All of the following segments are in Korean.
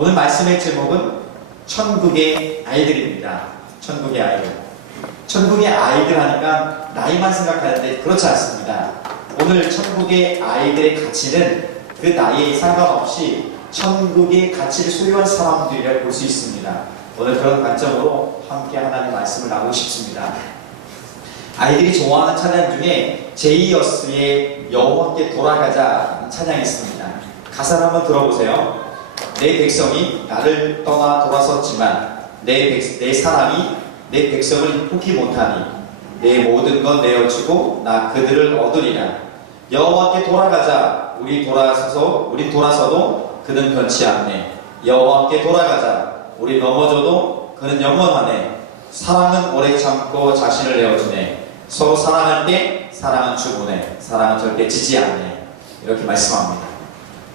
오늘 말씀의 제목은 천국의 아이들입니다. 천국의 아이들. 천국의 아이들 하니까 나이만 생각하는데 그렇지 않습니다. 오늘 천국의 아이들의 가치는 그 나이에 상관없이 천국의 가치를 소유한 사람들이라고 볼 수 있습니다. 오늘 그런 관점으로 함께 하나님의 말씀을 나누고 싶습니다. 아이들이 좋아하는 찬양 중에 제이어스의 여호와께 돌아가자 찬양이 있습니다. 가사를 한번 들어보세요. 내 백성이 나를 떠나 돌아섰지만 내 사람이 내 백성을 포기 못하니 내 모든 건 내어주고 나 그들을 얻으리라. 여호와께 돌아가자. 우리 돌아서도 그는 변치 않네. 여호와께 돌아가자. 우리 넘어져도 그는 영원하네. 사랑은 오래 참고 자신을 내어주네. 서로 사랑할 때 사랑은 충분해. 사랑은 절대 지지 않네. 이렇게 말씀합니다.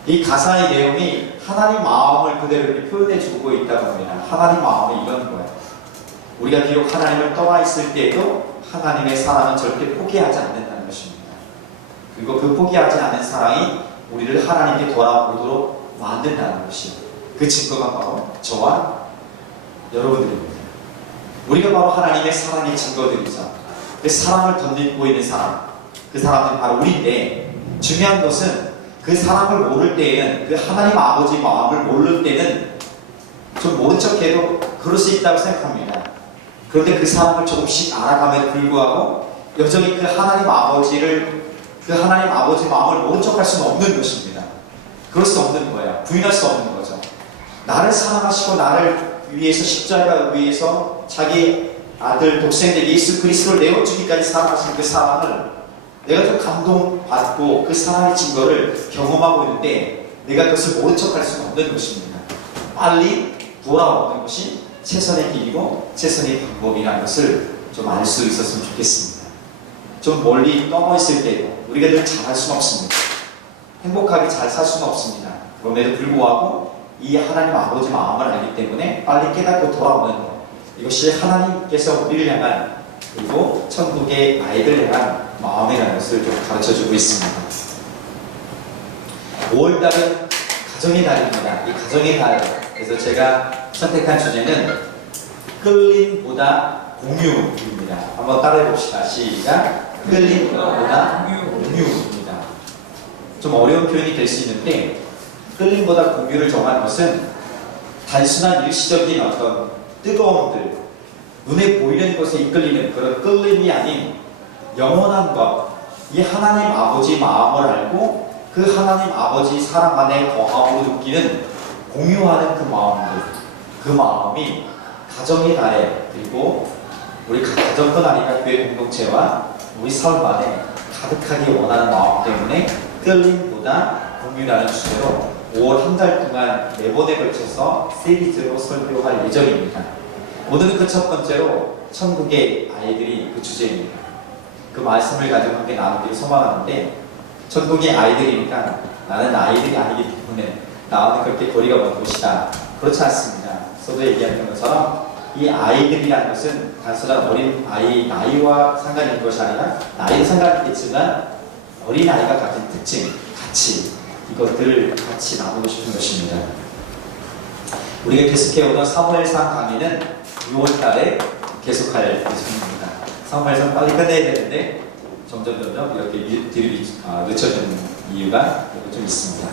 이 가사의 내용이 하나님 마음을 그대로 이렇게 표현해주고 있다고 합니다. 하나님 마음이 이런 거예요. 우리가 비록 하나님을 떠나 있을 때에도 하나님의 사랑은 절대 포기하지 않는다는 것입니다. 그리고 그 포기하지 않는 사랑이 우리를 하나님께 돌아오도록 만든다는 것이요. 그 증거가 바로 저와 여러분들입니다. 우리가 바로 하나님의 사랑의 증거들이죠. 그 사랑을 덧입고 있는 사람, 그 사람들이 바로 우리인데, 중요한 것은 그 사랑을 모를 때에는, 그 하나님 아버지 마음을 모를 때는 좀 모른 척해도 그럴 수 있다고 생각합니다. 그런데 그 사랑을 조금씩 알아감에도 불구하고 여전히 그 하나님 아버지 마음을 모른 척할 수는 없는 것입니다. 그럴 수 없는 거예요. 부인할 수 없는 거죠. 나를 사랑하시고 나를 위해서 십자가 위에서 자기 아들 독생자 예수 그리스도를 내어주기까지 사랑하신 그 사랑을 내가 좀 감동받고 그 사랑의 증거를 경험하고 있는데 내가 그것을 모른 척할 수는 없는 것입니다. 빨리 돌아오는 것이 최선의 길이고 최선의 방법이라는 것을 좀 알 수 있었으면 좋겠습니다. 좀 멀리 떠나 있을 때도 우리가 늘 잘할 수는 없습니다. 행복하게 잘 살 수는 없습니다. 그럼에도 불구하고 이 하나님 아버지 마음을 알기 때문에 빨리 깨닫고 돌아오는 것, 이것이 하나님께서 우리를 향한, 그리고 천국의 아이들 향한 마음이라는 것을 좀 가르쳐주고 있습니다. 5월달은 가정의 달입니다. 이 가정의 달, 그래서 제가 선택한 주제는 끌림보다 공유입니다. 한번 따라해 봅시다. 시작. 끌림보다 공유입니다. 좀 어려운 표현이 될 수 있는데, 끌림보다 공유를 정한 것은 단순한 일시적인 어떤 뜨거움들, 눈에 보이는 것에 이끌리는 그런 끌림이 아닌 영원한 것, 이 하나님 아버지 마음을 알고 그 하나님 아버지 사랑 안에 거함으로 느끼는, 공유하는 그 마음들, 그 마음이 가정의 달에, 그리고 우리 가정뿐 아니라 교회 공동체와 우리 삶 안에 가득하게 원하는 마음 때문에 끌림보다 공유라는 주제로 5월 한 달 동안 4번에 걸쳐서 시리즈로 설교할 예정입니다. 오늘은 그 첫 번째로 천국의 아이들이 그 주제입니다. 그 말씀을 가지고 함께 나누기를 소망하는데, 천국의 아이들이니까 나는 아이들이 아니기 때문에 나와는 그렇게 거리가 먼 곳이다, 그렇지 않습니다. 서도 얘기하는 것처럼 이 아이들이라는 것은 단순한 어린 아이 나이와 상관이 있는 것이 아니라, 나이도 상관이 있겠지만 어린 아이가 가진 특징, 가치, 이것들을 같이 나누고 싶은 것입니다. 우리가 계속해오던 사무엘상 강의는 6월달에 계속할 예정입니다. 사무엘상 빨리 끝내야 되는데 점점 이렇게 뒤로 늦춰지는 이유가 좀 있습니다.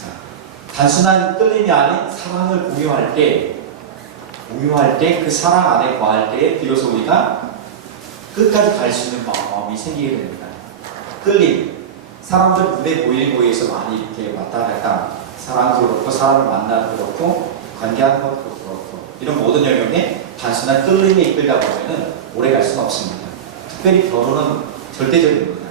자, 단순한 끌림이 아닌 사랑을 공유할 때 그 사랑 안에 거할 때 비로소 우리가 끝까지 갈 수 있는 마음이 생기게 됩니다. 끌림, 사람들 눈에 보이는 거에서 많이 이렇게 왔다 갔다, 사람도 그렇고 사람을 만나도 그렇고 관계하는 것도 그렇고, 이런 모든 영역에 단순한 끌림에 이끌다 보면 오래 갈 수는 없습니다. 특별히 결혼은 절대적입니다.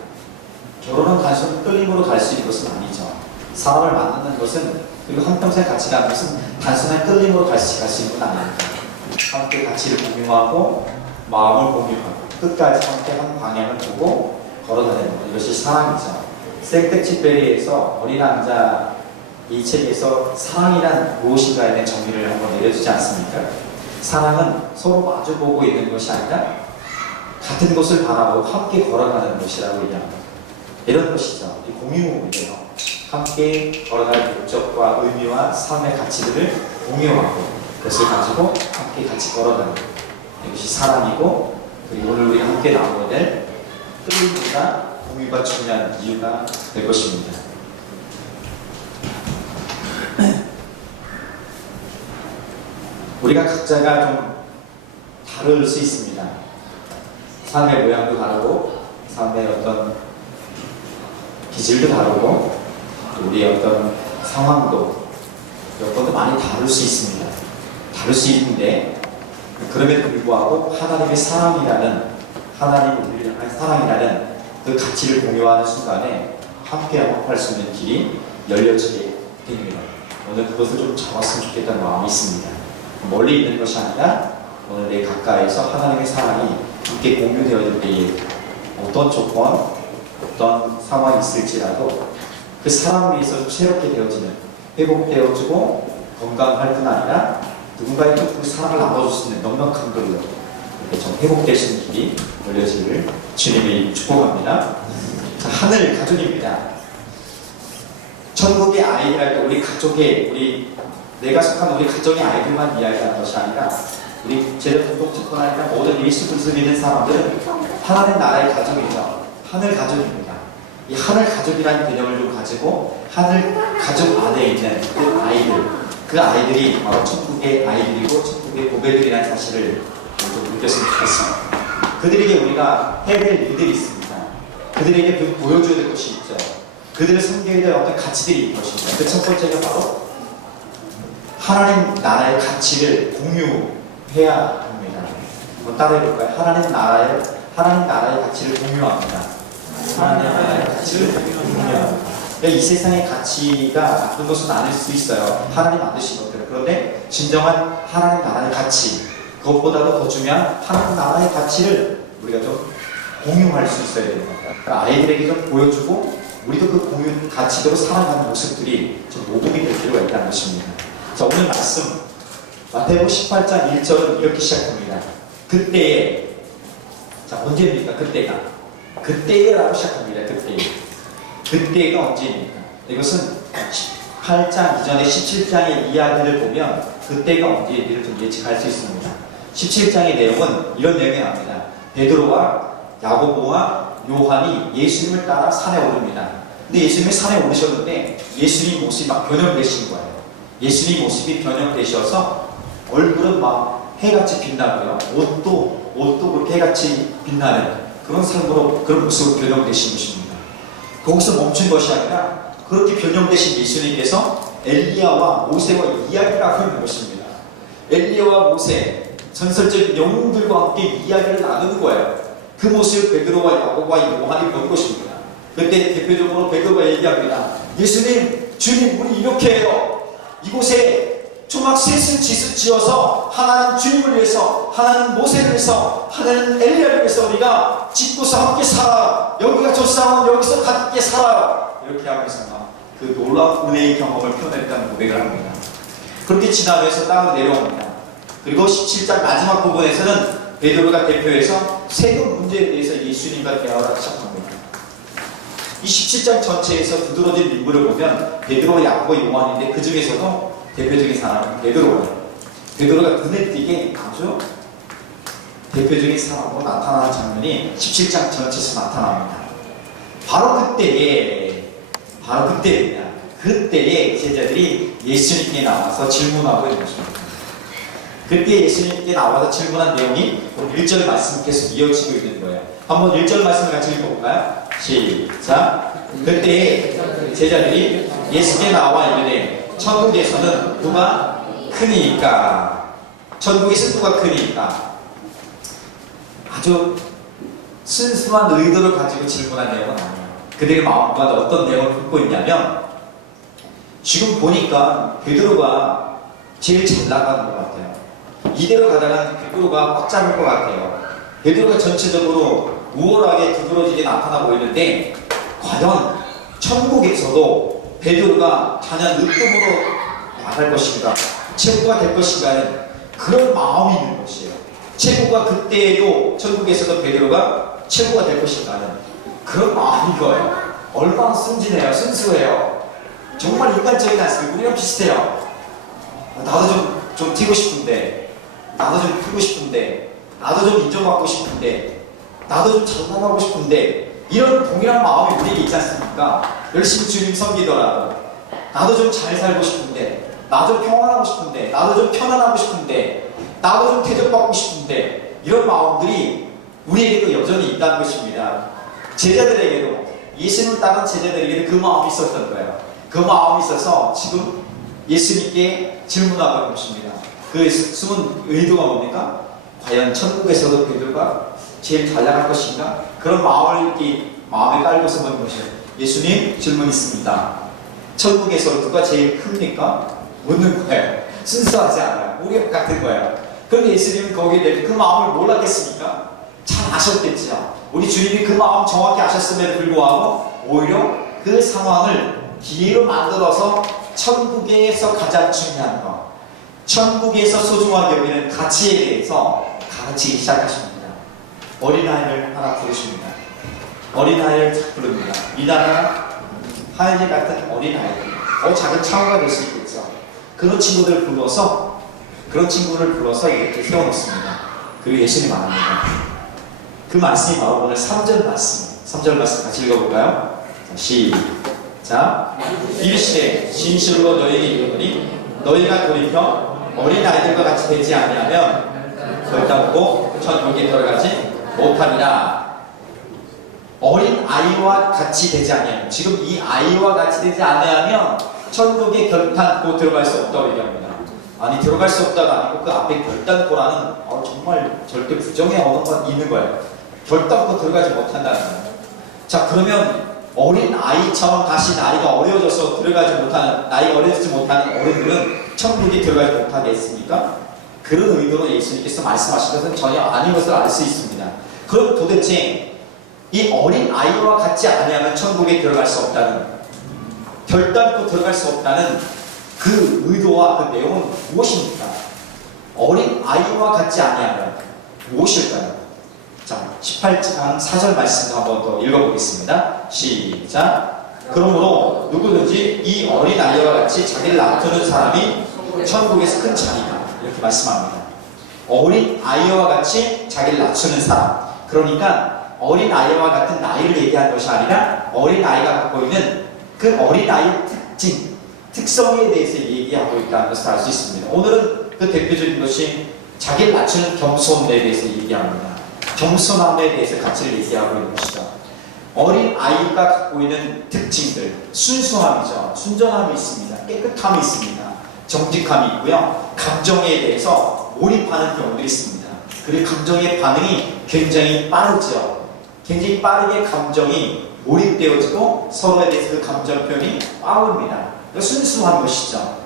결혼은 단순한 끌림으로 갈 수 있는 것은 아니죠. 사람을 만나는 것은, 그리고 한평생 같이 가는 것은 단순한 끌림으로 갈 수 있는 건 아닙니다. 함께 가치를 공유하고 마음을 공유하고 끝까지 함께 한 방향을 보고 걸어다니는 것, 이것이 사랑이죠. 생텍쥐페리에서 어린 왕자 이 책에서 사랑이란 무엇인가에 대한 정의를 한번 내려주지 않습니까? 사랑은 서로 마주보고 있는 것이 아니라 같은 곳을 바라보고 함께 걸어가는 것이라고 얘기합니다. 이런 것이죠. 이 공유예요. 함께 걸어갈 목적과 의미와 삶의 가치들을 공유하고 그것을 가지고 함께 같이 걸어가는 이것이 사랑이고, 그리고 오늘 우리가 함께 나누게 될 끌림보다 공유가 중요한 이유가 될 것입니다. 우리가 각자가 좀 다를 수 있습니다. 삶의 모양도 다르고, 삶의 어떤 기질도 다르고, 또 우리의 어떤 상황도 여건도 많이 다를 수 있습니다. 다를 수 있는데, 그럼에도 불구하고 하나님의 사랑이라는, 하나님 우리를 향한 사랑이라는 그 가치를 공유하는 순간에 함께 영업할 수 있는 길이 열려지게 됩니다. 오늘 그것을 좀 잡았으면 좋겠다는 마음이 있습니다. 멀리 있는 것이 아니라 오늘 내 가까이서 하나님의 사랑이 함께 공유되어질 때에 어떤 조건, 어떤 상황이 있을지라도 그 사랑을 위해서 좀 새롭게 되어지는, 회복되어지고 건강할 뿐 아니라 누군가에게 그 사랑을 나눠줄 수 있는 넉넉한 걸로 이렇게 좀 회복될 수 있는 길이 열려지기를 주님이 축복합니다. 자, 하늘 가족입니다. 천국의 아이들할 때 우리 가족의, 내가 속한 우리 가정의 아이들만 이야기하는 것이 아니라 우리 제자 공동체뿐 아니라 모든 예수 그리스도를 믿는 사람들은 하나님 나라의 가족이죠. 하늘 가족입니다. 이 하늘 가족이라는 개념을 좀 가지고 하늘 가족 안에 있는 그 아이들이 바로 천국의 아이들이고 천국의 보배들이라는 사실을 좀 느꼈으면 좋겠습니다. 그들에게 우리가 해야 될 일들이 있습니다. 그들에게 그 보여줘야 될 것이 있죠. 그들을 섬겨야 될 어떤 가치들이 있는 것입니다. 그 첫 번째가 바로 하나님 나라의 가치를 공유해야 합니다. 한번 따라해볼까요? 하나님 나라의 가치를 공유합니다. 하나님 나라의 가치를 공유합니다. 이 세상의 가치가 나쁜 것은 아닐 수 있어요. 하나님 만드신 것들은. 그런데 진정한 하나님 나라의 가치, 그것보다도 더 중요한 하나님 나라의 가치를 우리가 좀 공유할 수 있어야 됩니다. 그러니까 아이들에게 좀 보여주고 우리도 그 공유 가치대로 살아가는 모습들이 좀 모범이 될 필요가 있다는 것입니다. 자, 오늘 말씀 마태복음 18장 1절은 이렇게 시작합니다. 그때에, 자, 언제입니까? 그때에라고 시작합니다. 그때가 언제입니까? 이것은 18장 이전에 17장의 이야기를 보면 그때가 언제인지를 좀 예측할 수 있습니다. 17장의 내용은 이런 내용이 나옵니다. 베드로와 야고보와 요한이 예수님을 따라 산에 오릅니다. 근데 예수님이 산에 오르셨는데 예수님 모습이 막 변형되신 거예요. 예수님 모습이 변형되셔서 얼굴은 막 해같이 빛나고요. 옷도 그렇게 해같이 빛나는 그런 삶으로, 그런 모습으로 변형되신 것입니다. 거기서 멈춘 것이 아니라 그렇게 변형되신 예수님께서 엘리야와 모세와 이야기를 하고 있는 것입니다. 엘리야와 모세, 전설적인 영웅들과 함께 이야기를 나누는 거예요. 그 모습을 베드로와 야고보와 요한이 본 것입니다. 그때 대표적으로 베드로가 얘기합니다. 예수님, 주님, 우리 이렇게 해요. 이곳에 조막 셋을 지어서 하나는 주님을 위해서, 하나는 모세를 위해서, 하나는 엘리야를 위해서 우리가 짓고서 함께 살아. 여기가 좋사면 여기서 함께 살아요. 이렇게 하면서 그 놀라운 은혜의 경험을 표현했다는 고백을 합니다. 그렇게 지나면서 땅으로 내려옵니다. 그리고 17장 마지막 부분에서는 베드로가 대표해서 세금 문제에 대해서 예수님과 대화를 시작합니다. 이 17장 전체에서 두드러진 인물을 보면 베드로와 야고보, 요한인데 그 중에서도 대표적인 사람은 베드로예요. 베드로가 눈에 띄게 아주 대표적인 사람으로 나타나는 장면이 17장 전체에서 나타납니다. 바로 그때입니다. 그때에 제자들이 예수님께 나와서 질문하고 있는 것입니다. 그때 예수님께 나와서 질문한 내용이 1절 말씀 계속 이어지고 있는 거예요. 한번 1절 말씀을 같이 읽어볼까요? 시작. 그때 제자들이 예수께 나와 이르되 천국에서는 누가 크니까? 천국에서 누가 크니까? 아주 순수한 의도를 가지고 질문한 내용은 아니에요. 그들의 마음과 어떤 내용을 품고 있냐면, 지금 보니까 베드로가 제일 잘 나가는 것 같아요. 이대로 가다가 베드로가 꽉 잡을 것 같아요. 베드로가 전체적으로 우월하게 두드러지게 나타나 보이는데, 과연 천국에서도 베드로가 단연 으뜸으로 나갈 것인가, 최고가 될 것인가는 그런 마음이 있는 것이에요. 최고가 그때에도 천국에서도 베드로가 최고가 될 것인가는 그런 마음인 거예요. 얼마나 순진해요, 순수해요. 정말 인간적이지 않습니까? 우리랑 비슷해요. 나도 좀 튀고 싶은데, 나도 좀 크고 싶은데, 나도 좀 인정받고 싶은데, 나도 좀 잘 나가고 싶은데, 이런 동일한 마음이 우리에게 있지 않습니까? 열심히 주님 섬기더라도 나도 좀 잘 살고 싶은데, 나도 평안하고 싶은데, 나도 좀 편안하고 싶은데, 나도 좀 대접받고 싶은데, 이런 마음들이 우리에게도 여전히 있다는 것입니다. 제자들에게도, 예수님을 따른 제자들에게도 그 마음이 있었던 거예요. 그 마음이 있어서 지금 예수님께 질문하고 있는 것입니다. 그 숨은 의도가 뭡니까? 과연 천국에서도 그들과 제일 잘 나갈 것인가? 그런 마음에 깔고서 묻는 것이에요. 예수님, 질문 있습니다. 천국에서 누가 제일 큽니까? 묻는 거예요. 순수하지 않아요. 우리가 같은 거예요. 그런데 예수님은 거기에 대해 그 마음을 몰랐겠습니까? 잘 아셨겠죠. 우리 주님이 그 마음 정확히 아셨음에도 불구하고 오히려 그 상황을 기회로 만들어서 천국에서 가장 중요한 것, 천국에서 소중하게 여기는 가치에 대해서 가르치기 시작하십니다. 어린아이를 하나 부르십니다. 어린아이를 딱 부릅니다. 이 나라 하이리 같은 어린아이들, 더 작은 차우가 될 수 있겠죠. 그런 친구들을 불러서 이렇게 세워놓습니다. 그리고 예수님 말합니다. 그 말씀이 바로 오늘 3절 말씀. 3절 말씀 같이 읽어볼까요? 시작. 일시에 진실로 너희에게 이르노니 너희가 돌이켜 어린아이들과 같이 되지 아니하면 결단코 천국에 들어가지 못하리라. 어린아이와 같이 되지 아니하면, 지금 이 아이와 같이 되지 아니하면 천국에 결단코 들어갈 수 없다고 얘기합니다. 아니, 들어갈 수 없다가 아니고 그 앞에 결단코라는 정말 절대 부정의 언어가 있는 거예요. 결단코 들어가지 못한다는 거예요. 자, 그러면 어린아이처럼 다시 나이가 어려워져서 나이가 어려지지 못하는 어른들은 천국에 들어가지 못하겠습니까? 그런 의도로 예수님께서 말씀하신 것은 전혀 아닌 것을 알 수 있습니다. 그럼 도대체 이 어린아이와 같지 아니하면 천국에 들어갈 수 없다는, 결단코 들어갈 수 없다는 그 의도와 그 내용은 무엇입니까? 어린아이와 같지 아니하면 무엇일까요? 자, 18장 4절 말씀도 한번 더 읽어보겠습니다. 시작. 그러므로 누구든지 이 어린아이와 같이 자기를 낮추는 사람이 천국에서 큰 자리다. 이렇게 말씀합니다. 어린아이와 같이 자기를 낮추는 사람. 그러니까 어린아이와 같은 나이를 얘기한 것이 아니라 어린아이가 갖고 있는 그 어린아이의 특성에 대해서 얘기하고 있다는 것을 알 수 있습니다. 오늘은 그 대표적인 것이 자기를 낮추는 겸손에 대해서 얘기합니다. 겸손함에 대해서 가치를 얘기하고 있는 것이죠. 어린아이가 갖고 있는 특징들, 순수함이죠. 순전함이 있습니다. 깨끗함이 있습니다. 정직함이 있고요. 감정에 대해서 몰입하는 경우들이 있습니다. 그리고 감정의 반응이 굉장히 빠르죠. 굉장히 빠르게 감정이 몰입되어지고 서로에 대해서 그 감정 표현이 빠릅니다. 순수한 것이죠.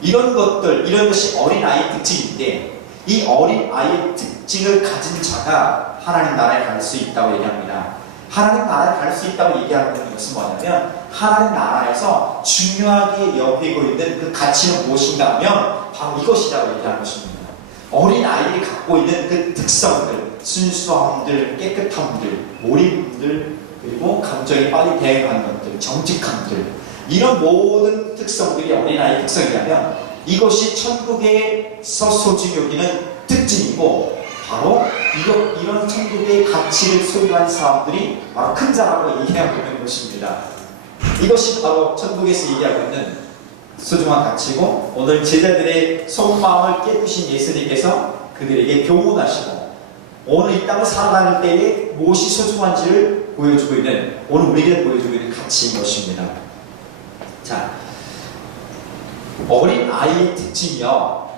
이런 것이 어린아이의 특징인데, 이 어린아이의 특징을 가진 자가 하나님 나라에 갈 수 있다고 얘기합니다. 하나님 나라에 갈 수 있다고 얘기하는 것은 뭐냐면, 하나님 나라에서 중요하게 여기고 있는 그 가치는 무엇인가 하면 바로 이것이라고 얘기하는 것입니다. 어린아이들이 갖고 있는 그 특성들, 순수함들, 깨끗함들, 몰입함들, 그리고 감정이 빨리 대응하는 것들, 정직함들, 이런 모든 특성들이 어린아이의 특성이라면 이것이 천국에서 소중히 여기는 특징이고, 바로 이런 천국의 가치를 소유한 사람들이 바로 큰 자라고 얘기하고 있는 것입니다. 이것이 바로 천국에서 얘기하고 있는 소중한 가치고, 오늘 제자들의 속마음을 깨우신 예수님께서 그들에게 교훈하시고 오늘 이 땅을 살아가는 때에 무엇이 소중한지를 보여주고 있는, 오늘 우리에게 보여주고 있는 가치인 것입니다. 자, 어린아이의 특징이요,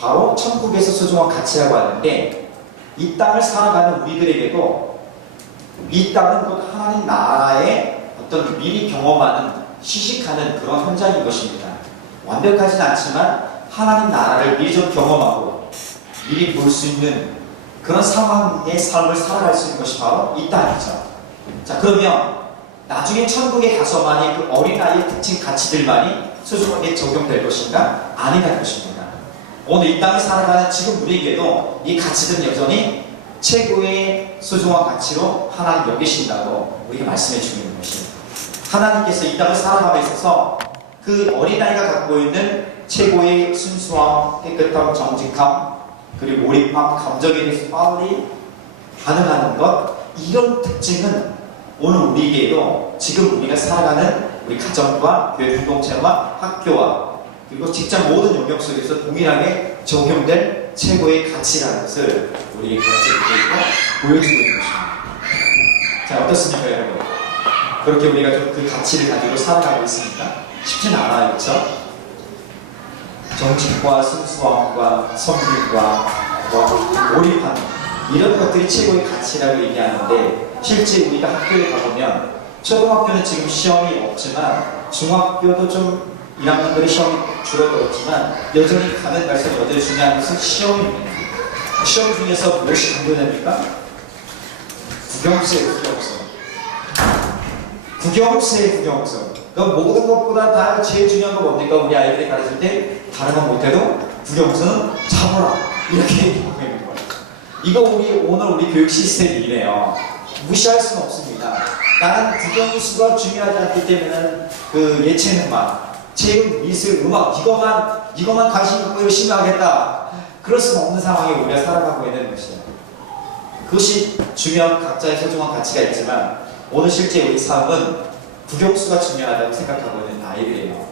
바로 천국에서 소중한 가치라고 하는데, 이 땅을 살아가는 우리들에게도 이 땅은 곧 하나님 나라의 어떤 미리 경험하는, 시식하는 그런 현장인 것입니다. 완벽하진 않지만 하나님 나라를 미리 좀 경험하고 미리 볼 수 있는 그런 상황의 삶을 살아갈 수 있는 것이 바로 이 땅이죠. 자, 그러면 나중에 천국에 가서만이 그 어린아이의 특징 가치들만이 소중하게 적용될 것인가? 아니라는 것입니다. 오늘 이 땅을 살아가는 지금 우리에게도 이 가치들은 여전히 최고의 소중한 가치로 하나님 여기신다고 우리가 말씀해 주고 있는 것입니다. 하나님께서 이 땅을 살아감에 있어서 그 어린아이가 갖고 있는 최고의 순수함, 깨끗함, 정직함, 그리고 몰입함, 감정에 대해서 빨리 반응하는 것, 이런 특징은 오늘 우리에게도 지금 우리가 살아가는 우리 가정과 교회 공동체와 학교와 그리고 직장 모든 영역 속에서 동일하게 적용될 최고의 가치라는 것을 우리에게 가르쳐주고 보여주고 있는 것입니다. 자, 어떻습니까, 여러분? 그렇게 우리가 좀 그 가치를 가지고 살아가고 있습니까? 쉽지는 않아요, 그렇죠? 정직과 순수함과 성실과 몰입하는 이런 것들이 최고의 가치라고 얘기하는데, 실제 우리가 학교에 가보면 초등학교는 지금 시험이 없지만 중학교도 좀 1학년들의 시험이 줄어들었지만 여전히 가면 갈수록 여전히 중요한 것은 시험입니다. 시험 중에서 무엇이 강조됩니까? 국영수예요, 국영수. 국영수예요, 국영수. 그럼 모든 것보다 다 제일 중요한 건 뭡니까? 우리 아이들이 가르칠 때 다른 건 못해도 국영수는 잡아라, 이렇게 얘기하고 있는 거예요. 이거 오늘 우리 교육 시스템이 이래요. 무시할 수는 없습니다. 나는 국영수가 중요하지 않기 때문에 그 예체능만, 체육, 미술, 음악 이것만 관심 갖고 열심히 하겠다, 그럴 수는 없는 상황에 우리가 살아가고 있는 것이에요. 그것이 중요한 각자의 소중한 가치가 있지만 오늘 실제 우리 삶은 국영수가 중요하다고 생각하고 있는 아이들이에요.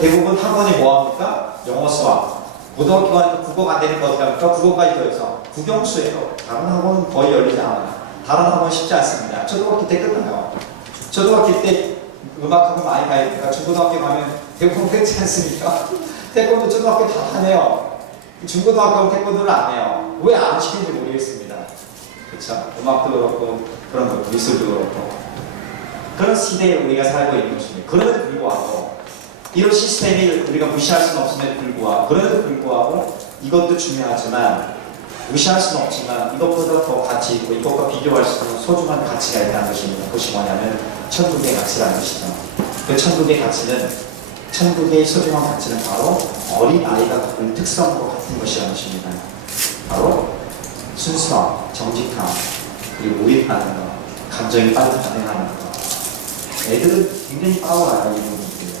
대부분 학원이 뭐합니까? 영어, 수학. 고등학교 가니까 국어가 안 되는 거 어떻게 합니까? 국어까지 더해서 국영수예요. 다른 학원은 거의 열리지 않아요. 다른 학원은 쉽지 않습니다. 초등학교 때 끝나요. 초등학교 때 음악학원 많이 가야 되니까 중고등학교 가면 대부분 그렇지 않습니까? 태권도 초등학교 다 하네요. 중고등학교는 태권도를 안 해요. 왜 안 시키는지 모르겠습니다. 그렇죠? 음악도 그렇고 그런 거, 미술도 그렇고 그런 시대에 우리가 살고 있는 것입니다. 그럼에도 불구하고 이런 시스템이 우리가 무시할 수는 없음에도 불구하고, 그럼에도 불구하고 이것도 중요하지만 무시할 수는 없지만 이것보다 더 가치 있고 이것과 비교할 수 없는 소중한 가치가 있다는 것입니다. 그것이 뭐냐면 천국의 가치라는 것이죠. 그 천국의 가치는, 천국의 소중한 가치는 바로 어린아이가 갖고 있는 특성과 같은 것이라는 것입니다. 바로 순수함, 정직함, 그리고 몰입하는 것, 감정이 빨리 반응하는 것. 애들은 굉장히 빠워요, 이 부분들이요.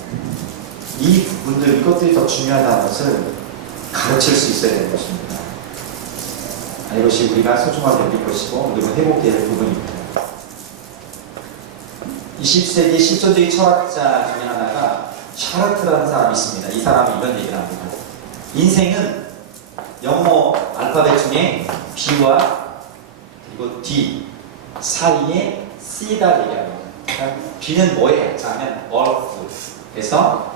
이 부분들, 이것들이 더 중요하다는 것을 가르칠 수 있어야 되는 것입니다. 이것이 우리가 소중하게 여길 것이고 우리가 회복해야 할 부분입니다. 20세기 실존적인 철학자 중에 하나가 샤르트라는 사람이 있습니다. 이 사람은 이런 얘기를 합니다. 인생은 영어 알파벳 중에 B와 그리고 D 사이에 C다 얘기합니다. 그러니까 B는 뭐예요? 자, 하면 birth. 그래서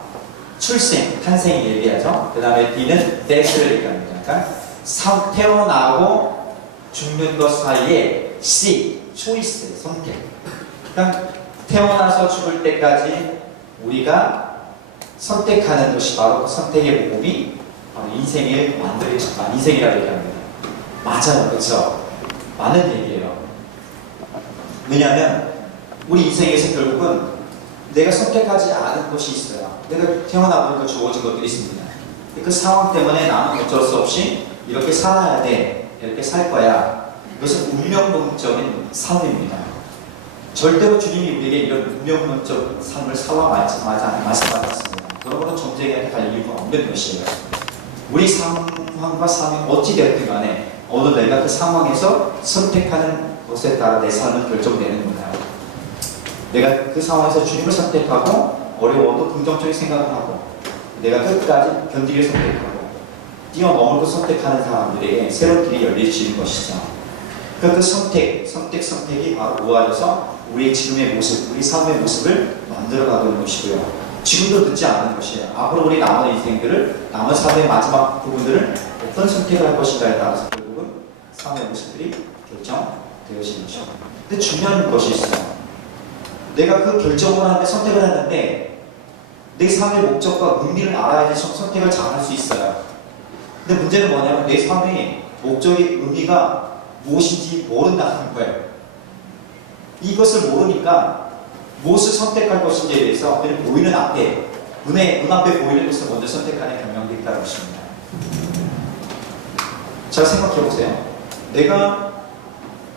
출생, 탄생을 얘기하죠. 그 다음에 D는 death를 얘기합니다. 그러니까 태어나고 죽는 것 사이에 C, 초이스, 선택. 그러니까 태어나서 죽을 때까지 우리가 선택하는 것이 바로 그 선택의 모범이 바로 인생을 만들어주는 인생이라고 얘기합니다. 맞아요, 그렇죠? 맞는 얘기예요. 왜냐하면 우리 인생에서 결국은 내가 선택하지 않은 것이 있어요. 내가 태어나보니까 주어진 것들이 있습니다. 그 상황 때문에 나는 어쩔 수 없이 이렇게 살아야 돼, 이렇게 살 거야. 이것은 운명론적인 삶입니다. 절대로 주님이 우리에게 이런 운명론적 삶을 살라 말씀하셨습니다. 그러므로 전쟁에 갈 이유가 없는 것이에요. 우리 상황과 삶이 어찌되었든 간에 어느 내가 그 상황에서 선택하는 것에 따라 내 삶은 결정되는 거예요. 내가 그 상황에서 주님을 선택하고 어려워도 긍정적인 생각을 하고 내가 끝까지 견디기를 선택하고 뛰어넘을 것 선택하는 사람들에게 새로운 길이 열려지는 것이죠. 그 선택이 바로 모아져서 우리의 지금의 모습, 우리 삶의 모습을 만들어가는 것이고요. 지금도 늦지 않은 것이에요. 앞으로 우리 남은 인생들을, 남은 삶의 마지막 부분들을 어떤 선택을 할 것인가에 따라서 결국은 삶의 모습들이 결정되어지는 것이죠. 근데 중요한 것이 있어요. 내가 그 결정을 하는데 선택을 했는데 내 삶의 목적과 의미를 알아야지 선택을 잘 할 수 있어요. 근데 문제는 뭐냐면 내 삶의 목적의 의미가 무엇인지 모른다는 거예요. 이것을 모르니까 무엇을 선택할 것인지에 대해서 그냥 보이는 앞에, 눈앞에 보이는 것을 먼저 선택하는 경향도 있다는 것입니다. 잘 생각해 보세요. 내가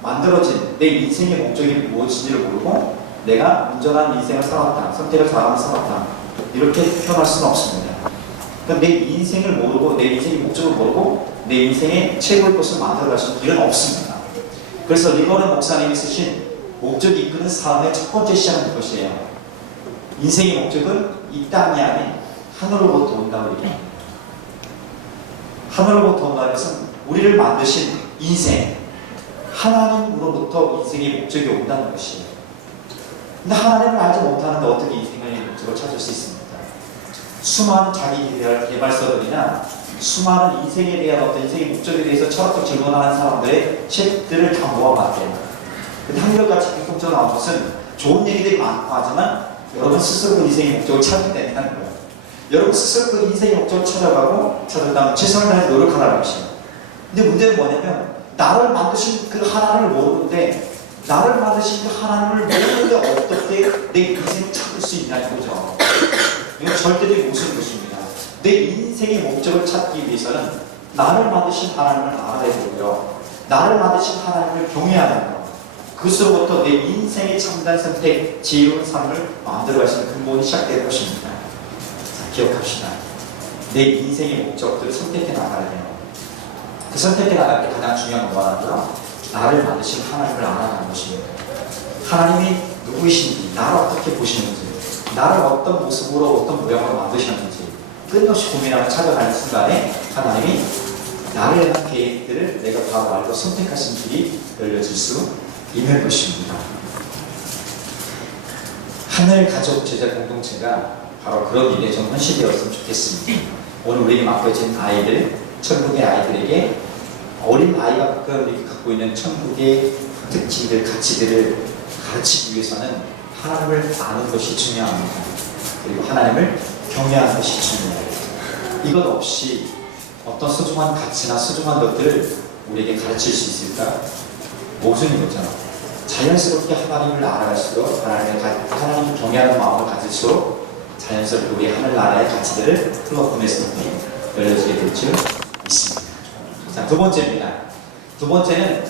만들어진 내 인생의 목적이 무엇인지를 모르고 내가 온전한 인생을 살았다, 선택을 잘하며 살았다, 이렇게 표현할 수는 없습니다. 그러니까 내 인생을 모르고, 내 인생의 목적을 모르고 내 인생의 최고의 것을 만들어갈 수 있는 길은 없습니다. 그래서 리버넌 목사님이 쓰신 목적이 이끄는 삶의 첫 번째 시작은 이것이에요. 인생의 목적은 이 땅이 아닌 하늘로부터 온다고 얘기합니다. 하늘로부터 온다는 것은 우리를 만드신 인생, 하나님으로부터 인생의 목적이 온다는 것이에요. 근데 하나님을 알지 못하는데 어떻게 인생의 목적을 찾을 수 있습니까? 수많은 자기 개발서들이나 수많은 인생에 대한 어떤 인생의 목적에 대해서 철학적 질문하는 사람들의 책들을 다 모아봤대요. 근데 한결같이 공통적으로 나온 것은 좋은 얘기들이 많고 하지만 여러분 스스로 그 인생의 목적을 찾으면 된다는 거예요. 여러분 스스로 그 인생의 목적을 찾아가고 찾아가면 최선을 다해서 노력하라는 것이에요. 근데 문제는 뭐냐면 나를 만드신 그 하나님을 모르는데, 나를 만드신 그 하나님을 모르는데 어떻게 내 인생을 찾을 수 있냐는 거죠. 이건 절대적인 모순인 것입니다. 내 인생의 목적을 찾기 위해서는 나를 만드신 하나님을 알아야 되고요, 나를 만드신 하나님을 경외해야 되고, 그것으로부터 내 인생의 참된 선택, 지혜로운 삶을 만들어갈 수 있는 근본이 시작될 것입니다. 자, 기억합시다. 내 인생의 목적들을 선택해 나가야 돼요. 그 선택해 나갈 때 가장 중요한 건 뭐라고요? 나를 만드신 하나님을 알아가는 것입니다. 하나님이 누구이신지, 나를 어떻게 보시는지, 나를 어떤 모습으로 어떤 모양으로 만드셨는지 끊임없이 고민하고 찾아가는 순간에 하나님이 나를 위한 계획들을 내가 바로 알고 선택할 수 있는 길이 열려질 수 있는 것입니다. 하늘 가족 제자 공동체가 바로 그런 일에 좀 헌신되었으면 좋겠습니다. 오늘 우리에게 맡겨진 아이들, 천국의 아이들에게 어린 아이가 가끔 갖고 있는 천국의 특징들, 가치들을 가르치기 위해서는 하나님을 아는 것이 중요합니다. 그리고 하나님을 경외하는 것이 중요해요. 이것 없이 어떤 소중한 가치나 소중한 것들을 우리에게 가르칠 수 있을까? 모순인 거죠. 자연스럽게 하나님을 알아갈수록, 하나님을 경외하는 마음을 가질수록 자연스럽게 우리 하늘나라의 가치들을 흘러보낼 수 있게 열려지게 될 줄 믿습니다. 자, 두 번째입니다. 두 번째는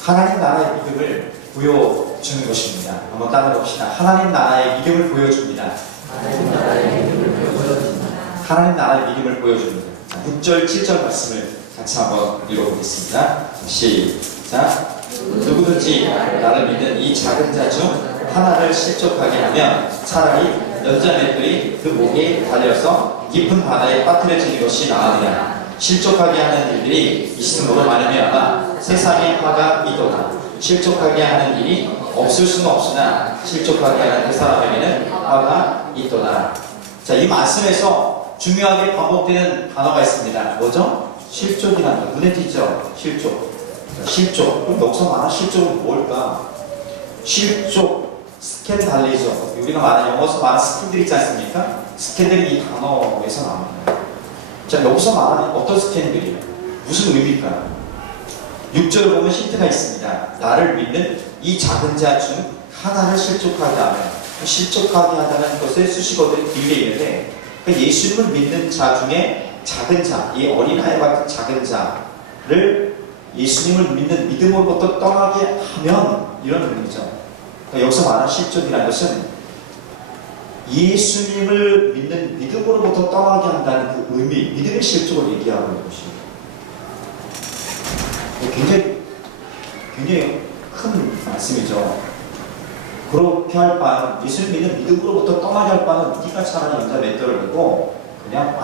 하나님 나라의 믿음을 보여주는 것입니다. 한번 따라해봅시다. 하나님 나라의 믿음을 보여줍니다. 하나님 나라의 믿음을 보여줍니다. 하나님 나라의 믿음을 보여줍니다. 6절, 7절 말씀을 같이 한번 읽어보겠습니다. 시작. 누구든지 나를 믿는 이 작은 자 중 하나를 실족하게 하면 차라리 연자맷돌이 그 목에 달려서 깊은 바다에 빠뜨려지는 것이 나으리라. 실족하게 하는 일들이 있음으로 말미암아 세상에 화가 있도다. 실족하게 하는 일이 없을 수는 없으나 실족하게 하는 그 사람에게는 화가 있도다. 자, 이 말씀에서 중요하게 반복되는 단어가 있습니다. 뭐죠? 실족이라는 거. 눈에 띄죠? 실족. 실족. 그럼 여기서 말하는 실족은 뭘까? 실족, 스캔달리죠. 우리가 말하는 영어에서 말하는 스캔들 있지 않습니까? 스캔들이 이 단어에서 나옵니다. 자, 여기서 말하는 어떤 스캔들이에요? 무슨 의미일까요? 6절을 보면 힌트가 있습니다. 나를 믿는 이 작은 자 중 하나를 실족하게 하면, 실족하게 하다는 것의 수식어들이 길게 있는데, 예수님을 믿는 자 중에 작은 자, 이 어린아이 같은 작은 자를 예수님을 믿는 믿음으로부터 떠나게 하면, 이런 의미죠. 그러니까 여기서 말하는 실족이라는 것은 예수님을 믿는 믿음으로부터 떠나게 한다는 그 의미, 믿음의 실족을 얘기하고 있는 것입니다. 굉장히 큰 말씀이죠. 그렇게 할 바는, 예수를 믿는 믿음으로부터 떠나게 할 바는 네가 차라리 연자 맷돌을 들고 그냥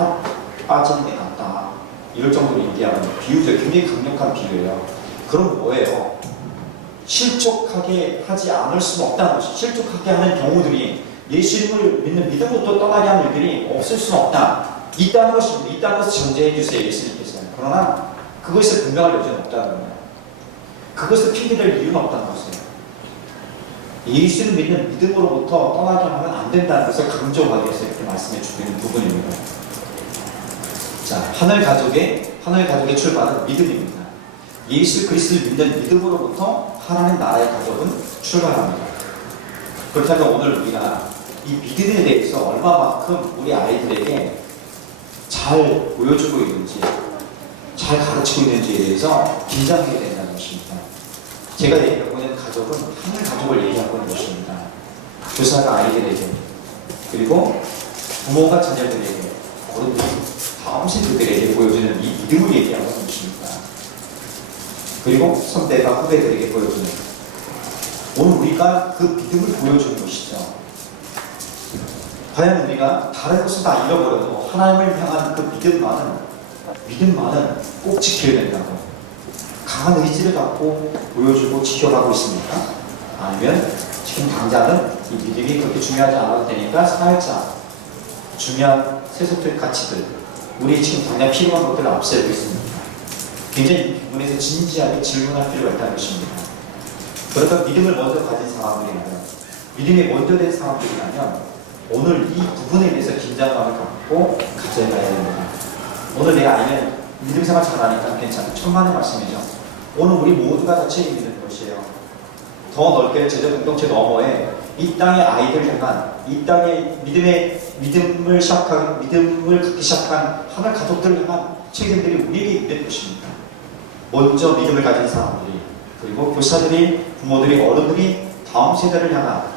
빠지는 게 낫다. 이럴 정도로 얘기하는 비유죠. 굉장히 강력한 비유예요. 그럼 뭐예요? 실족하게 하지 않을 수는 없다는 것이, 실족하게 하는 경우들이, 예수님을 믿는 믿음으로부터 떠나게 하는 일들이 없을 수는 없다. 있다는 것입니다. 있다는 것을 전제해 주세요, 예수님께서는. 그러나 그것을 분명할 여지는 없다는 거예요. 그것을 핑계댈 이유는 없다는 것이에요. 예수를 믿는 믿음으로부터 떠나게 하면 안 된다는 것을 강조하기 위해서 이렇게 말씀해 주고 있는 부분입니다. 자, 하늘 가족의 출발은 믿음입니다. 예수 그리스도를 믿는 믿음으로부터 하나님 나라의 가족은 출발합니다. 그렇다면 오늘 우리가 이 믿음에 대해서 얼마만큼 우리 아이들에게 잘 보여주고 있는지, 잘 가르치고 있는지에 대해서 긴장하게 된다는 것입니다. 제가 얘기하고 있는 가족은 하늘 가족을 얘기하고 있는 것입니다. 교사가 아이들에게, 그리고 부모가 자녀들에게, 어른들이 다음 세대들에게 보여주는 이 믿음을 얘기하고 있는 것입니다. 그리고 선배가 후배들에게 보여주는, 오늘 우리가 그 믿음을 보여주는 것이죠. 과연 우리가 다른 것은 다 잃어버려도 하나님을 향한 그 믿음만은 꼭 지켜야 된다고 강한 의지를 갖고 보여주고 지켜가고 있습니까? 아니면 지금 당장은 이 믿음이 그렇게 중요하지 않아도 되니까 살짝 중요한 세속적 가치들, 우리 지금 당장 필요한 것들을 앞세우고 있습니다. 굉장히 이 부분에서 진지하게 질문할 필요가 있다는 것입니다. 그러니까 믿음을 먼저 가진 사람들이라면, 믿음이 먼저 된 사람들이라면 오늘 이 부분에 대해서 긴장감을 갖고 가져가야 됩니다. 오늘 내가 알면 믿음 생활 잘하니까 괜찮아. 천만의 말씀이죠. 오늘 우리 모두가 다 책임 있는 것이에요. 더 넓게 제자 공동체 너머에 이 땅의 아이들 향한, 이 땅의 믿음을 갖기 시작한 하나님 가족들을 향한 책임들이 우리에게 있는 것입니다. 먼저 믿음을 가진 사람들이, 그리고 교사들이, 부모들이, 어른들이 다음 세대를 향한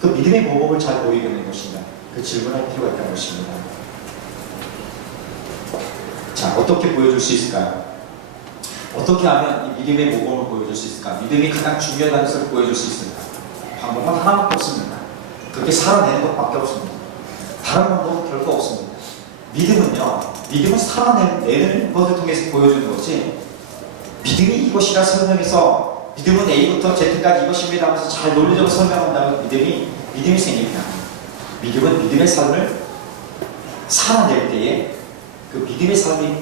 그 믿음의 모범을 잘 보이게 되는 것인가, 그 질문할 필요가 있다는 것입니다. 자, 어떻게 보여줄 수 있을까요? 어떻게 하면 이 믿음의 모범을 보여줄 수 있을까? 믿음이 가장 중요하다는 것을 보여줄 수 있을까? 방법은 하나밖에 없습니다. 그렇게 살아내는 것밖에 없습니다. 다른 방법은 결코 없습니다. 믿음은 살아내는 것을 통해서 보여주는 것이, 믿음이 이것이라 설명해서 믿음은 A부터 Z까지 이것입니다 하면서 잘 논리적으로 설명한다면 믿음이 생깁니다. 믿음은 믿음의 삶을 살아낼 때에 그 믿음의 삶이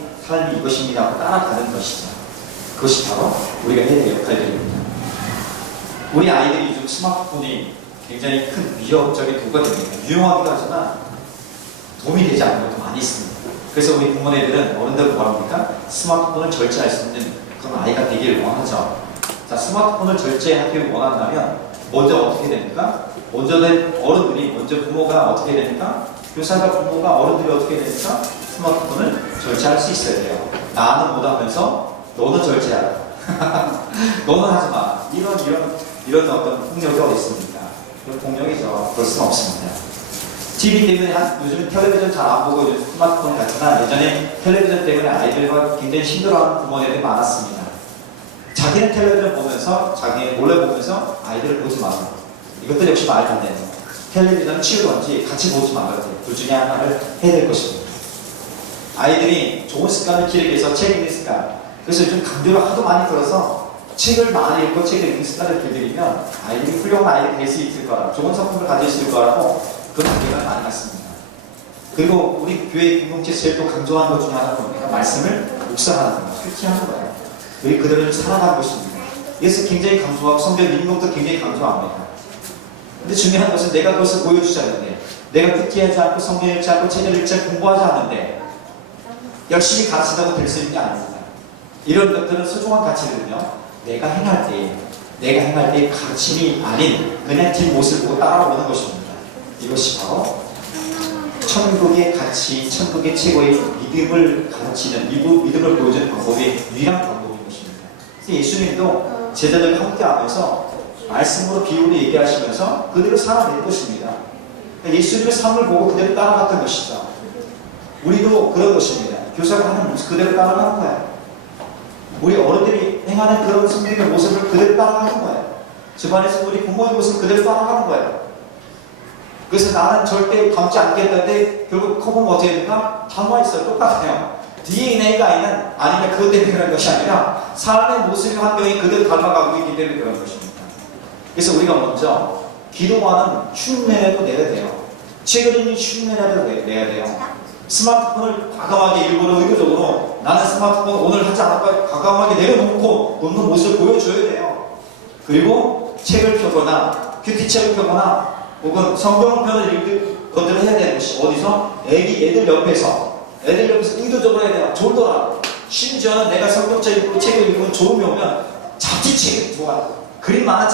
이것입니다 하고 따라가는 것이죠. 그것이 바로 우리가 해야 될 역할들입니다. 우리 아이들이 요즘 스마트폰이 굉장히 큰 위협적인 도구가 됩니다. 유용하기도 하지만 도움이 되지 않는 것도 많이 있습니다. 그래서 우리 부모님들은, 어른들은 뭐합니까? 스마트폰을 절제할 수 있는 그런 아이가 되기를 원하죠. 자, 스마트폰을 절제하기를 원한다면 먼저 어떻게 됩니까? 먼저는 어른들이, 먼저 부모가 어떻게 됩니까? 교사가, 부모가, 어른들이 어떻게 됩니까? 스마트폰을 절제할 수 있어야 돼요. 나는 못하면서 너는 절제하라. 너는 하지 마. 이런 어떤 폭력이 어디 있습니까? 이런 폭력이죠. 그럴 수는 없습니다. TV 때문에 요즘은 텔레비전 잘 안 보고 요즘 스마트폰이 같지만, 예전에 텔레비전 때문에 아이들과 굉장히 힘들어하는 부모님들이 많았습니다. 자기는 텔레비전 보면서, 자기는 몰래 보면서 아이들을 보지 말아요. 이것도 역시 말도 안 되는 거예요. 텔레비전을 치우던지 같이 보지 말아야 돼요. 둘 중에 하나를 해야 될 것입니다. 아이들이 좋은 습관을 기르기 위해서 책 읽는 습관. 그래서 요즘 강조를 하도 많이 들어서 책을 많이 읽고 책을 읽는 습관을 길들이면 아이들이 훌륭한 아이들이 될 수 있을 거라, 좋은 성품을 가질 수 있을 거라고 그런 기대가 많이 갔습니다. 그리고 우리 교회 공동체에서 제일 또 강조하는 것 중에 하나가 뭡니까? 말씀을 묵상하는 거예요. 실천하는 거예요. 우리 그대로 살아가는 것입니다. 그래서 굉장히 강조하고 성경 읽는 것도 굉장히 강조합니다. 근데 중요한 것은 내가 그것을 보여주지 않는데, 내가 듣게 하지 않고 성경 읽지 않고 책을 읽지 않고 공부하지 않는데 열심히 가르친다고 될 수 있는 게 아닙니다. 이런 것들은 소중한 가치들은요, 내가 행할 때 가르침이 아닌 그냥 뒷모습을 보고 따라오는 것입니다. 이것이 바로 천국의 가치, 천국의 최고의 믿음을 가르치는, 믿음을 보여주는 방법이 유일한 방법인 것입니다. 그래서 예수님도 제자들과 함께하면서 말씀으로 비유로 얘기하시면서 그대로 살아낸 것입니다. 그러니까 예수님의 삶을 보고 그대로 따라갔던 것이죠. 우리도 그런 것입니다. 교사가 하는 모습 그대로 따라가는 거예요. 우리 어른들이 행하는 그런 성령의 모습을 그대로 따라가는 거예요. 집안에서 우리 부모의 모습을 그대로 따라가는 거예요. 그래서 나는 절대 닮지 않겠다는데 결국 커보면 어떻게 됩니까? 닮아 있어요. 똑같아요. DNA가 아니면 그것 때문에 그런 것이 아니라 사람의 모습이 한 명이 그대로 닮아가고 있기 때문에 그런 것입니다. 그래서 우리가 먼저 기도하는 흉내라도 내야 돼요. 책을 읽는 흉내라도 내야 돼요. 스마트폰을 과감하게 일부러 의도적으로 나는 스마트폰 오늘 하지 않을 거야 과감하게 내려놓고 놓는 모습을 보여줘야 돼요. 그리고 책을 펴거나 큐티책을 펴거나 혹은 성경 편을 읽는 것들을 해야 되는 것이 어디서? 애들 옆에서 의도적으로 해야 돼요. 졸더라고. 심지어는 내가 성경책 읽고 책을 읽으면 좋음이 오면 잡지책이 좋아. 그림 많은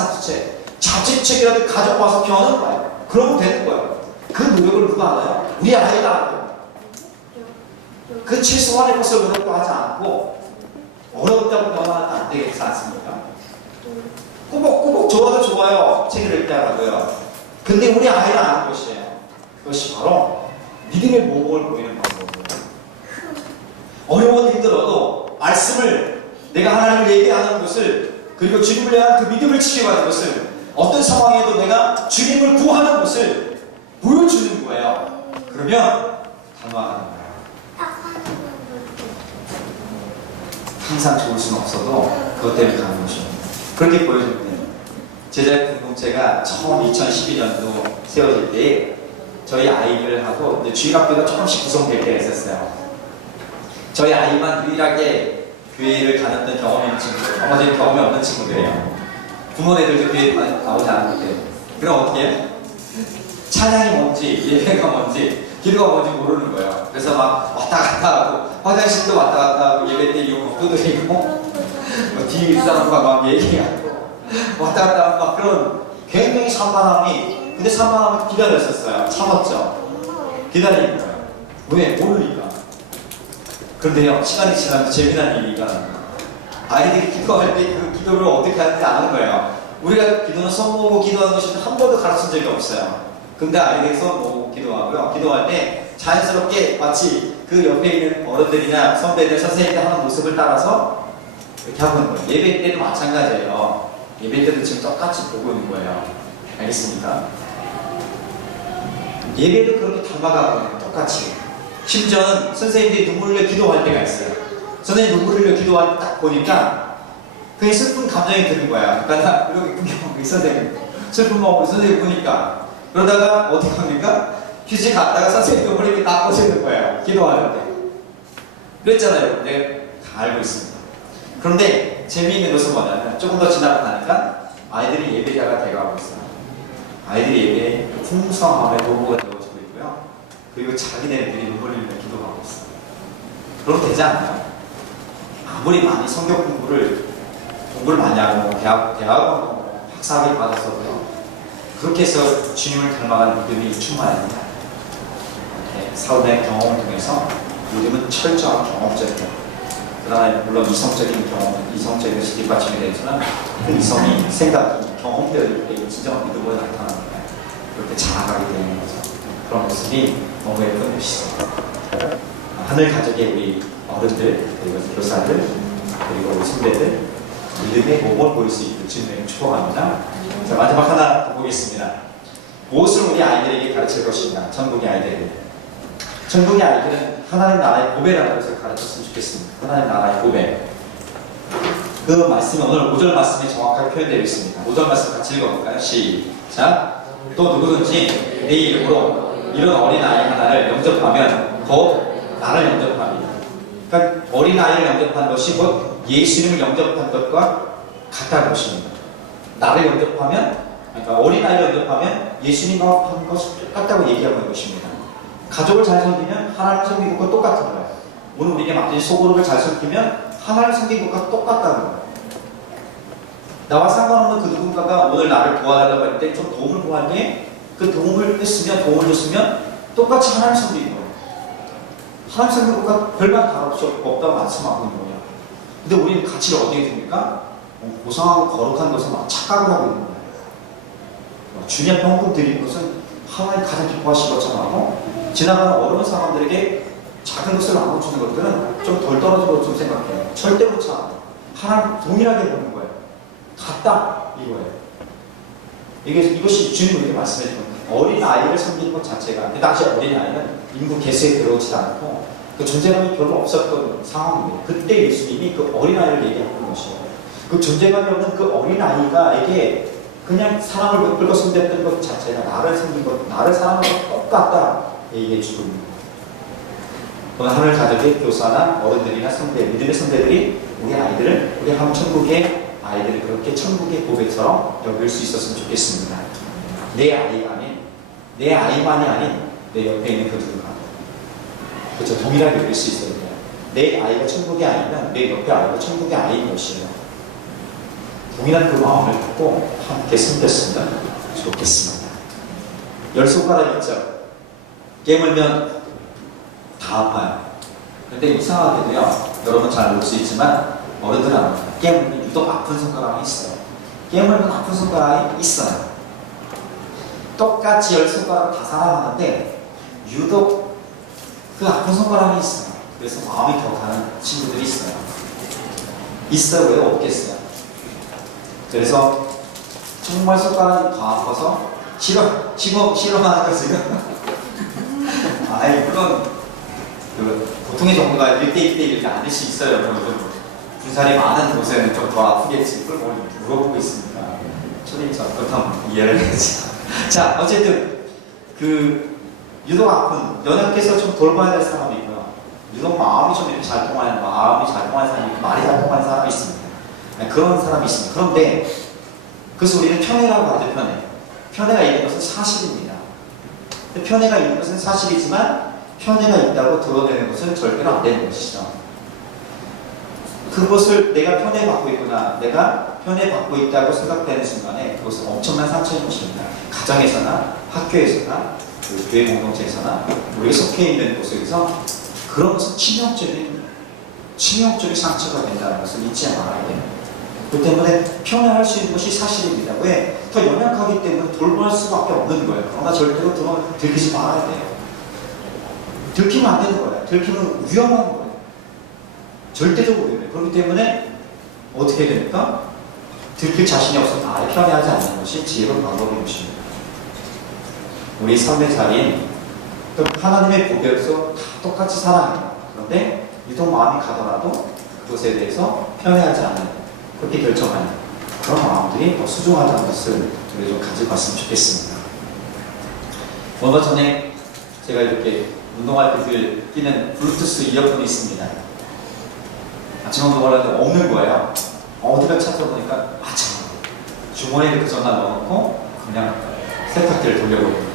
잡지책이라도 가져고 와서 펴는 거예요. 그러면 되는 거예요. 그 노력을 누가 알아요? 우리 아이가 알아요. 그 최소한의 것을 노력도 하지 않고 어렵다고 너무 안 되겠지 않습니까? 꾸벅꾸벅 책을 읽더라고요. 근데 우리 아이는 아는 것이에요. 그것이 바로 믿음의 모범을 보이는 방법이에요. 어려운 힘들어도 말씀을 내가 하나님을 얘기하는 것을 그리고 주님을 향한 그 믿음을 지켜가는 것을 어떤 상황에도 내가 주님을 구하는 것을 보여주는 거예요. 그러면 닮아가는 거예요. 항상 좋을 수는 없어도 그것 때문에 가는 것입니다. 그렇게 보여줍니다. 제자 공동체가 처음 2012년도 세워질 때 저희 아이들하고 이제 주일학교가 조금씩 구성될 때가 있었어요. 저희 아이만 유일하게 교회를 다녔던 경험이 있는 친구들, 나머지는 경험이 없는 친구들이에요. 부모네들도 교회에 나오지 않았기 때문에. 그럼 어떻게 해요? 찬양이 뭔지, 예배가 뭔지, 기도가 뭔지 모르는 거예요. 그래서 막 왔다 갔다 하고, 화장실도 왔다 갔다 하고, 예배 때 이거 두드리고, 뒤에 사람과 막 얘기하고, 왔다 갔다 하고, 막 그런 굉장히 산만함이, 근데 산만함을 기다렸었어요. 참았죠. 기다리는 거예요. 왜? 모르니까. 그런데요, 시간이 지나면 재미난 일이 일어납니다. 아이들이 기도할 때 그 기도를 어떻게 하는지 아는 거예요. 우리가 기도는 손 모으고 기도하는 것이 한 번도 가르친 적이 없어요. 근데 아이들이 손 모으고 기도하고요. 기도할 때 자연스럽게 마치 그 옆에 있는 어른들이나 선배들, 선생님들 하는 모습을 따라서 이렇게 하고 있는 거예요. 예배 때도 마찬가지예요. 예배 때도 지금 똑같이 보고 있는 거예요. 알겠습니까? 예배도 그렇게 닮아가고 있는 거예요. 똑같이. 심지어는 선생님들이 눈물 흘려 기도할 때가 있어요. 선생님 눈물 흘려 기도할 때 딱 보니까 그게 슬픈 감정이 드는 거야. 그러니까 이렇게 구경하고 선생님 슬픈 마음으로 선생님 보니까 그러다가 어떻게 합니까? 휴지 갔다가 선생님 눈물 이렇게 딱 꽂히는 거예요. 기도하는데. 그랬잖아요. 내가 다 알고 있습니다. 그런데 재미있는 것은 뭐냐면 조금 더 지나고 나니까 아이들이 예배자가 돼가고 있어요. 아이들이 예배에 풍성한 마음의 도구가 되어지고 있고요. 그리고 자기네들이 눈물 흘리며 기도하고 있어요. 그럼 되지 않나요? 아무리 많이 성경 공부를 많이 하고 대학원 학사학위 받았어도요. 그렇게 해서 주님을 닮아가는 믿음이 충만합니다. 사울의 경험을 통해서 믿음은 철저한 경험적이에요. 그러나 물론 이성적인 경험, 이성적인 것이 뒷받침이 되지만 그 이성이 생각이 경험되어질 때 진정한 믿음으로 나타납니다. 그렇게 자라가게 되는 거죠. 그런 모습이 너무 예쁜 것이죠. 하늘 가족의 우리 어른들, 그리고 교사들, 그리고 우리 선배들 믿음의 모범을 보일 수 있는 주님을 축복합니다. 자, 마지막 하나 더 보겠습니다. 무엇을 우리 아이들에게 가르칠 것인가? 천국의 아이들에게. 천국의 아이들은 하나님 나라의 보배라는 것을 가르쳤으면 좋겠습니다. 하나님 나라의 보배. 그 말씀이 오늘 5절 말씀에 정확하게 표현되어 있습니다. 5절 말씀 같이 읽어볼까요? 시작. 또 누구든지 내 이름으로 이런 어린아이 하나를 영접하면 곧 나를 영접합니다. 그러니까 어린아이를 영접한 것이 곧 예수님을 영접한 것과 같다는 것입니다. 나를 영접하면, 그러니까 어린아이를 영접하면 예수님과 한 것이 똑같다고 얘기하고 있는 것입니다. 가족을 잘 섬기면 하나님 섬기는 것과 똑같은 거예요. 오늘 우리에게 맡긴 소그룹을 잘 섬기면 하나님 섬기는 것과 똑같다는 거예요. 나와 상관없는 그 누군가가 오늘 나를 도와달라고 할 때 좀 도움을 구할 때 그 도움을 했으면, 도움을 줬으면 똑같이 하나님 섬기는 거예요. 하나님 섬기는 것과 별반 다름없다고 말씀하고 있는 거예요. 근데 우리는 가치를 어디에 둡니까? 고상하고 거룩한 것을 막 착각을 하고 있는 거예요. 주님 앞에 헌금 드리는 것은 하나님 가장 기뻐하실 것처럼 하고 지나가는 어려운 사람들에게 작은 것을 나눠주는 것들은 좀 덜 떨어지고 좀 생각해요. 절대 그렇지 않아요. 하나님 동일하게 보는 거예요. 같다 이거예요. 이것이 주님 우리에게 말씀해 주는 거예요. 어린아이를 섬기는 것 자체가 그 당시 어린아이는 인구 개수에 들어오지도 않고 그 존재감이 별로 없었던 상황입니다. 그때 예수님이 그 어린아이를 얘기하는 것이에요. 그 존재감이 없는 그 어린아이가에게 그냥 사랑을 베풀고 섬겼던 것 자체가 나를 섬긴 것, 나를 사랑하는 것 똑같다 얘기해 주고 있는 거예요. 오늘 하늘 가족의 교사나 어른들이나 선배, 믿음의 선배들이 우리 아이들을, 우리 한 천국의 아이들을 그렇게 천국의 보배처럼 여길 수 있었으면 좋겠습니다. 내 아이가 아닌, 내 아이만이 아닌 내 옆에 있는 그 누군가. 그렇죠. 동일하게 여길 수 있어야 돼요. 내 아이가 천국의 아이면 내 옆에 아이가 천국의 아이인 것이에요. 동일한 그 마음을 갖고 함께 섬겼으면 좋겠습니다. 10손가락 있죠? 깨물면 다 아파요. 근데 이상하게도요, 여러분 잘 알 수 있지만 어른들은 안 아파요. 깨물면 유독 아픈 손가락이 있어요. 깨물면 아픈 손가락이 있어요. 똑같이 10손가락을 다 사랑하는데 유독 그 아픈 손가락이 있어요. 그래서 마음이 더 가는 친구들이 있어요. 있어요. 왜 없겠어요? 그래서 정말 손가락이 더 아파서 실험하는 거 지금? 아이, 물론 그 보통의 정도가 1대1대1이 안 될 수 있어요. 그럼 군살이 많은 곳에는 좀 더 아프겠지. 그걸 뭐 물어보고 있으니까 초딩처럼 그렇다면 이해를 해야지. 자, 어쨌든 그 유독 아픈 연약해서 좀 돌봐야 될 사람이 있고요. 유독 마음이 좀 이렇게 잘 통하는 마음이 잘 통하는 사람이 있고 말이 잘 통하는 사람이 있습니다. 네, 그런 사람이 있습니다. 그런데 그래서 우리는 편애라고 하죠. 편애가 있는 것은 사실입니다. 편애가 있는 것은 사실이지만 편애가 있다고 드러내는 것은 절대로 안 되는 것이죠. 그것을 내가 편애받고 있구나, 내가 편애받고 있다고 생각되는 순간에 그것은 엄청난 상처인 것입니다. 가정에서나 학교에서나 그 교회 공동체에서나 우리가 속해 있는 곳에서 그런 것은 치명적인 상처가 된다는 것을 잊지 말아야 돼요. 그 때문에 편애할 수 있는 것이 사실입니다. 왜? 더 연약하기 때문에 돌볼 수밖에 없는 거예요. 그러나 절대로 들키지 말아야 돼요. 들키면 안 되는 거예요. 들키면 위험한 거예요. 절대적으로 위험해요. 그렇기 때문에 어떻게 해야 됩니까? 들킬 자신이 없어서 아예 편애하지 않는 것이 지혜로운 방법인 것입니다. 우리 삶의 자리인 하나님의 보배로서 다 똑같이 사랑해요. 그런데 유독 마음이 가더라도 그것에 대해서 편애하지 않는, 그렇게 결정하는 그런 마음들이 더 소중하다는 것을 우리 좀 가지고 갔으면 좋겠습니다. 얼마 전에 제가 이렇게 운동할 때 끼는 블루투스 이어폰이 있습니다. 아침 운동을 하는데 없는 거예요. 어디가 찾아보니까 참 주머니에 이렇게 전화 넣어놓고 그냥 세탁기를 돌려버립니다.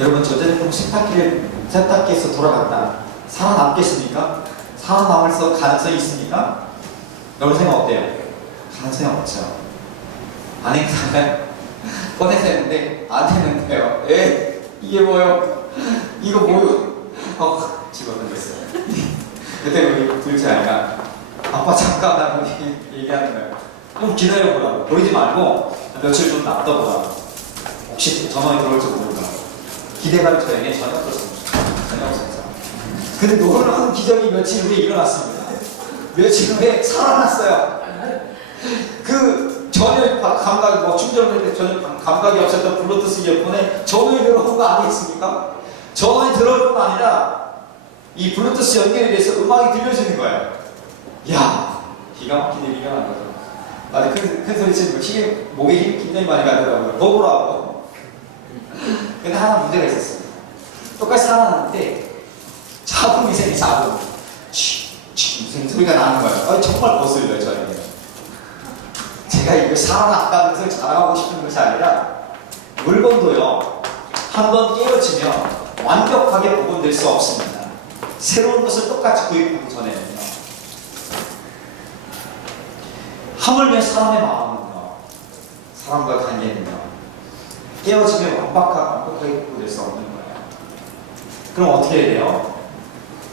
여러분, 저 제품 세탁기에서 돌아갔다 살아남겠습니까? 살아남을 가능성이 있습니까? 여러분 생각 어때요? 가능성이 없죠. 안 행사는 꺼내서 했는데 안 되는데요. 이게 뭐요? 이거 뭐요? 집어던졌어요. 그때 우리 둘째 아이가 아빠 잠깐 하고 얘기하는 거예요. 좀 기다려보라고. 버리지 말고 며칠 좀 놔둬보라고. 혹시 전화에 들어올지 모른다. 기대감이 저에게 전혀 없었습니다. 전혀 없었죠. 근데 놀라운 기적이 며칠 후에 일어났습니다. 며칠 후에 살아났어요. 그 전혀 감각이, 충전할 때 전혀 감각이 없었던 블루투스 이어폰에 전원이 들어온 거 아니겠습니까? 전원이 들어올 뿐 아니라 이 블루투스 연결에 대해서 음악이 들려지는 거예요. 이야, 기가 막힌 얘기가 난 거죠. 나는 큰 소리 치는 거 목에 힘이 굉장히 많이 가더라고요. 먹으라고. 근데 하나 문제가 있었어요. 똑같이 살아났는데 잡음 이생이 잡음. 무슨 소리가 나는 거예요. 정말 거슬려요, 저에게. 제가 이거 살아났다는 것을 자랑하고 싶은 것이 아니라 물건도요, 한번 깨어지면 완벽하게 복원될 수 없습니다. 새로운 것을 똑같이 구입하기 전에는요. 하물며 사람의 마음은요, 사람과 관계는요, 깨어지면 완벽하게 복원될 수 없는 거예요. 그럼 어떻게 해야 돼요?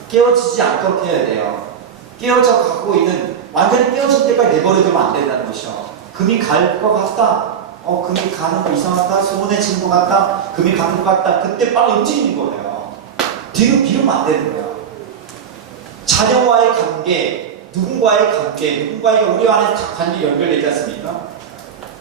깨어지지 않도록 해야 돼요. 깨어져 갖고 있는, 완전히 깨어질 때까지 내버려두면 안 된다는 것이요. 금이 갈 것 같다. 금이 가는 거 이상하다. 소문해지는 것 같다. 금이 가는 것 같다. 그때 빨리 움직이는 거예요. 뒤로 미루면 안 되는 거예요. 자녀와의 관계, 누군가의 우리 안에 관계 연결되지 않습니까?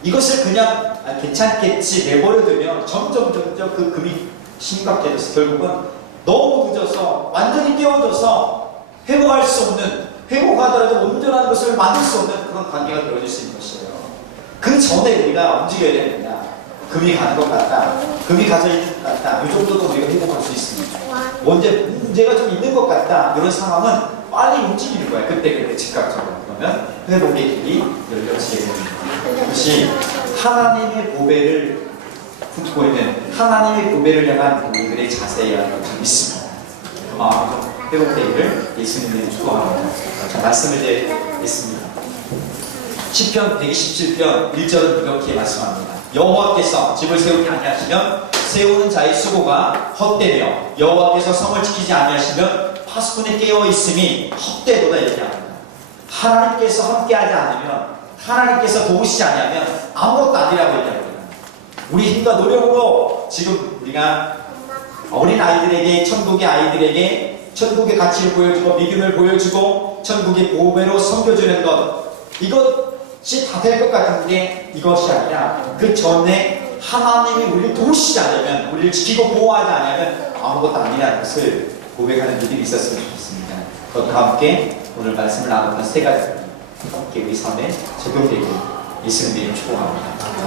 이것을 그냥 괜찮겠지 내버려두면 점점 그 금이 심각해져서 결국은 너무 늦어서 완전히 깨어져서 회복할 수 없는, 회복하더라도 온전한 것을 만들 수 없는 그런 관계가 되어질 수 있는 것이에요. 그 전에 우리가 움직여야 됩니다. 금이 가는 것 같다, 금이 가져 있는 것 같다, 이 정도도 우리가 회복할 수 있습니다. 문제가 좀 있는 것 같다, 이런 상황은 빨리 움직이는 거예요. 그때 즉각적으로. 그러면 회복의 길이 열려지게 됩니다. 그것이 하나님의 보배를 품고 있는, 하나님의 보배를 향한 우리들의 자세라는 것을 믿습니다. 그 마음으로 회복되기를 예수님의 축복합니다. 자, 말씀을 이제 읽습니다. 시편 127편 1절은 이렇게 말씀합니다. 여호와께서 집을 세우지 아니하시면 세우는 자의 수고가 헛되며 여호와께서 성을 지키지 아니하시면 파수꾼이 깨어 있음이 헛되도다 얘기합니다. 하나님께서 함께하지 않으면, 하나님께서 도우시지 않으면 아무것도 아니라고 얘기합니다. 우리 힘과 노력으로 지금 우리가 어린 아이들에게, 천국의 아이들에게 천국의 가치를 보여주고 믿음을 보여주고 천국의 보배로 섬겨주는 것, 이것이 다 될 것 같은데 이것이 아니라 그 전에 하나님이 우리를 도우시지 않으면, 우리를 지키고 보호하지 않으면 아무것도 아니라는 것을 고백하는 믿음이 있었으면 좋겠습니다. 그것과 함께 오늘 말씀을 나누는 세 가지 함께 우리 삶에 적용되고 있음을 축복합니다.